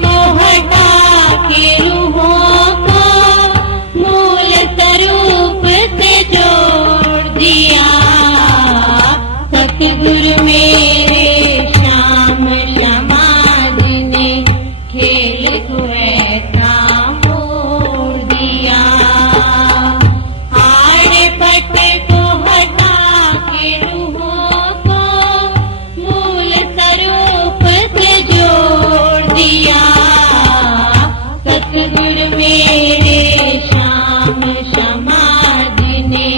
को हटा के रूहों को मूल स्वरूप से जोड़ दिया। सतगुरु मेरे श्याम समाज ने खेल को ऐसा मोड़ दिया। आड़े पट को हटा के रूहों को मूल स्वरूप से जोड़ दिया। सतगुरु मेरे श्याम समाज ने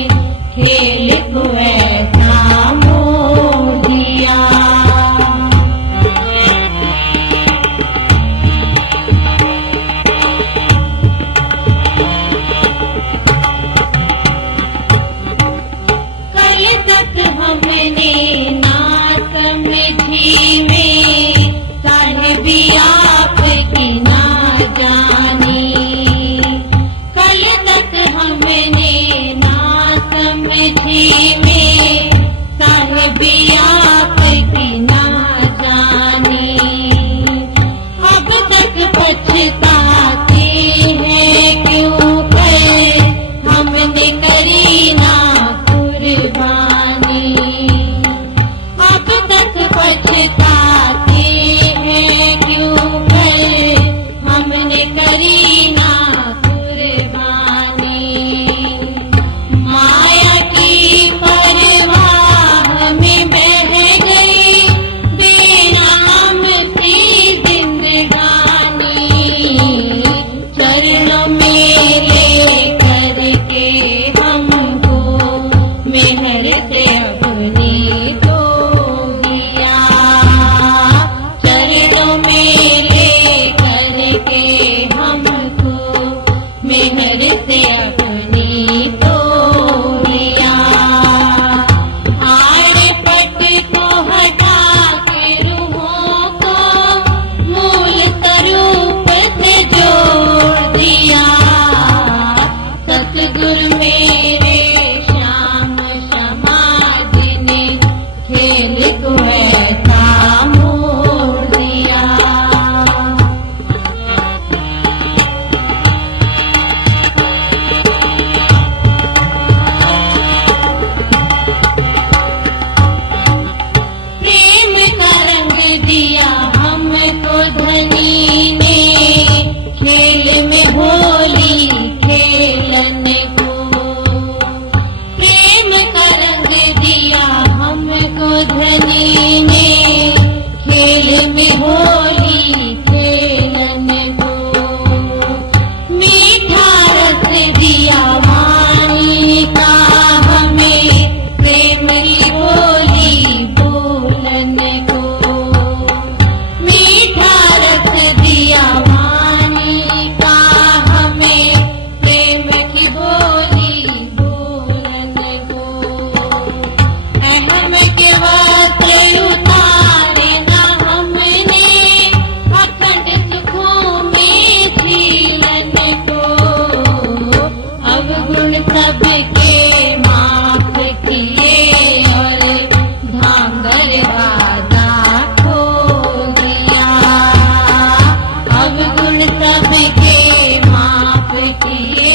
खेल को ऐसा मोड़ दिया। कल तक हमने ना समझी में साहिबी आपकी ना जानी। कल तक हमने ना समझी में साहिबी आपकी ना जानी। अब तक पछताते हैं क्यों कर हमने करी ना कुर्बानी। अब तक पछताते हैं क्यों कर हमने करी ना कुर्बानी। माया की परवाह में बह गई बेनाम सी जिंदगानी। चरणों में ले करके हमको मेहर से अपनी दो दिया। चरणों में ले करके हमको मेहर से अपनी दो दिया। आड़े पट को हटा के रूहों को मूल स्वरूप से जोड़ दिया। सतगुरु मेरे श्याम समाज ने खेल को ऐसा मोड़ दिया। प्रेम का रंग दिया हमको धनी ने खेल में होली खेलन को। प्रेम का रंग दिया हमको धनी ने खेल में होली खेलन को। मीठा रस दिया वाणी का हमें प्रेम की बोली बोलन को। मीठा रस दिया वाणी का हमें प्रेम की बोली बोलन को। अहम के वस्त्र उतारे ना हमने अखंड सुखों में झीलन को। अवगुण सबके माफ किए और धांगर वादा खो दिया। अवगुण सबके माफ किए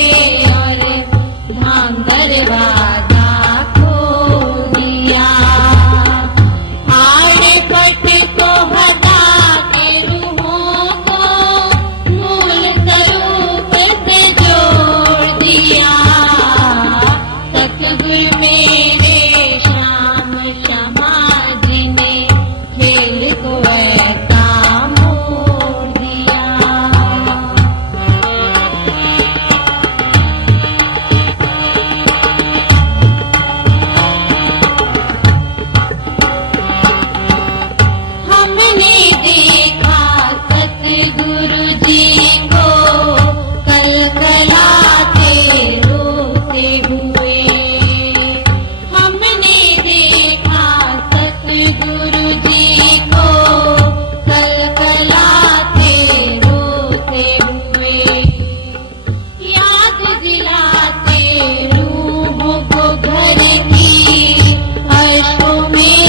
और धांगर वादा खो दिया। आड़े पट को हटा के रूहों को मूल स्वरूप से जोड़ दिया। सतगुरु मेरे श्याम समाज ने खेल को ऐसा मोड़ दिया। हमने देखा सतगुरु जी को कलकलाते रोते हुए। हमने देखा सतगुरु जी को कलकलाते रोते हुए। याद दिलाते रूह को घर की अश्कों में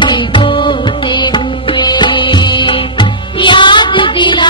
भिगोते हुए। याद दिला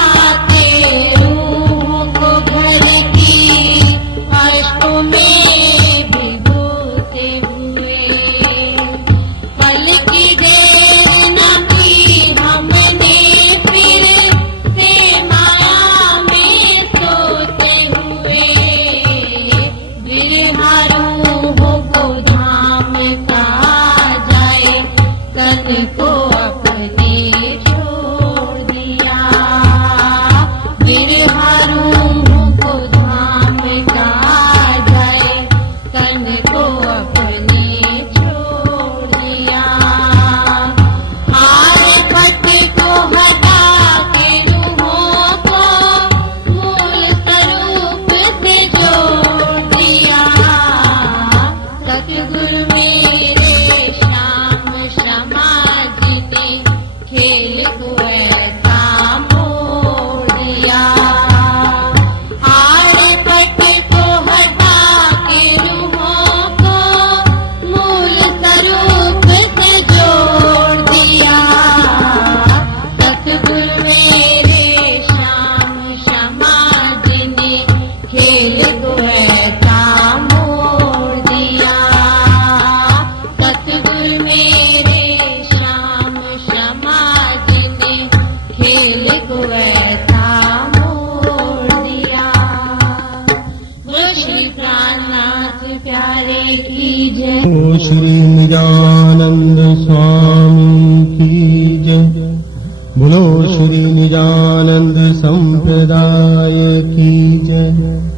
श्री निजानंद स्वामी की जय। बोलो श्री निजानंद संप्रदाय की जय।